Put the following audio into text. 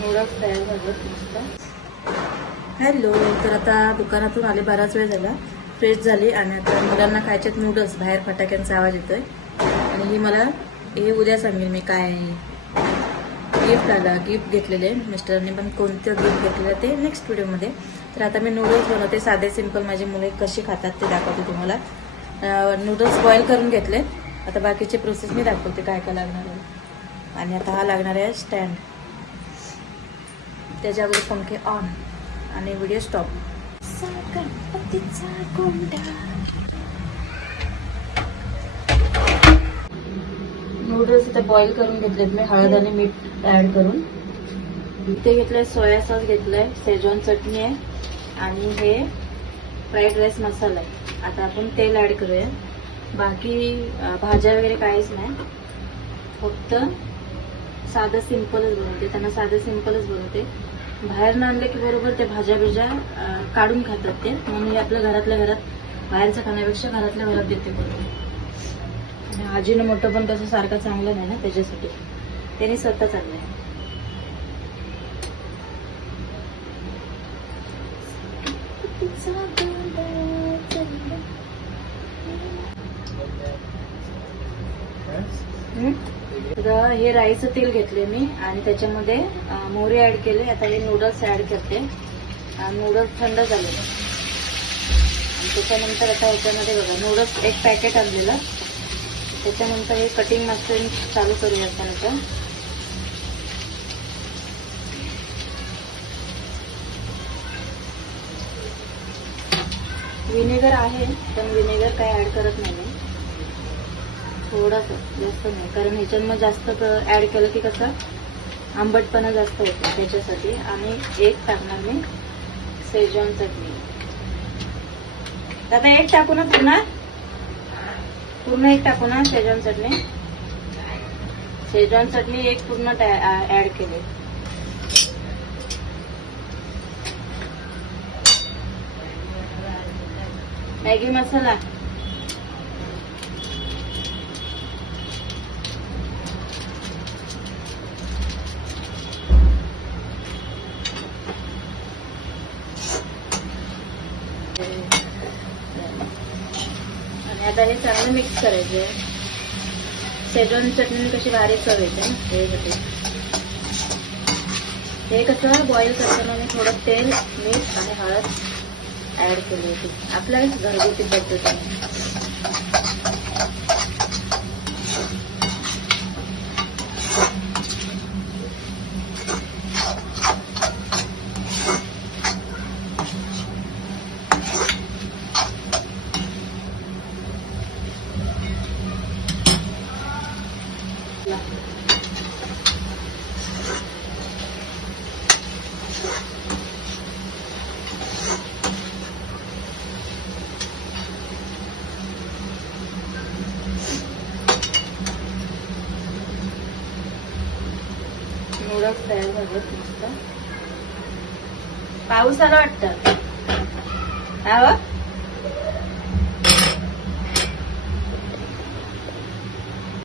Noodles तयार मस्त hello तर आता दुकानातून आले बराच वेळ झाला. फ्रेश झाली आणि आता मुलांना खायच्यात नूडल्स बाहेर फटाक्यांचा आवाज येतोय. आणि ही मला हे उद्या सांगेल मी काय आहे. गिफ्ट आलं गिफ्ट घेतलेले. मिस्टरांनी पण कोणतं गिफ्ट घेतलेलं ते नेक्स्ट व्हिडिओमध्ये तर आता मी नूडल्स बनवते. साधे सिंपल माझी मुले कशी खातात ते दाखवते तुम्हाला. नूडल्स बॉईल करून घेतले. आता बाकीचे प्रोसेस मी दाखवते काय काय लागणार आहे. आणि आता हा लागणार आहे स्टँड त्याच्या अगोदर पंखे ऑन आणि व्हिडिओ स्टॉप नूडल्स इथे बॉईल करून घेतलेत मी हळद आणि मीठ ऍड करून. ते घेतलंय सोया सॉस घेतलंय सेजॉन चटणी आहे आणि हे फ्राईड राईस मसाला आहे. आता आपण तेल ऍड करूया. बाकी भाज्या वगैरे काहीच नाही. फक्त साधं सिंपलच बनवते. त्यांना साधं सिंपलच बनवते. बाहेर आणले की बरोबर ते भाज्या बिज्या काढून खातात ते. म्हणून हे आपल्या घरातल्या घरात बाहेरचं खाण्यापेक्षा घरातल्या घरात देते बरोबर आजीनं मोठं पण तसं सारखं चांगलं नाही ना त्याच्यासाठी. त्यांनी स्वतः चांगलं आहे. Yes. तर हे राईचं तेल घेतले मी आणि त्याच्यामध्ये मोहरी ऍड केले. आता हे नूडल्स ऍड करते. नूडल्स थंड झाले आणि त्याच्यानंतर आता ह्याच्यामध्ये बघा नूडल्स एक पॅकेट आणलेलं. त्याच्यानंतर हे कटिंग मशीन चालू करूया त्यानंतर विनेगर आहे पण विनेगर काय ऍड करत नाही मी थोडंसं जास्त नाही. कारण ह्याच्यात मग जास्त ऍड केलं की कसं आंबटपणा जास्त होतो. त्याच्यासाठी आणि एक टाकणार मी सेजॉन चटणी. आता एक टाकू ना पूर्ण पूर्ण एक टाकू ना शेजवान चटणी? शेजवान चटणी एक पूर्ण ऍड केली. मॅगी मसाला आणि आता हे चांगलं मिक्स करायचं शेजवान चटणी कशी बारीक करायचे हे हे कसं बॉईल करताना मी थोडं तेल मीठ आणि हळद ऍड केली होती आपल्या घरगुती पद्धतीने नूडल्स तयार झालेत मस्त पाऊस आला वाटतं हा हो?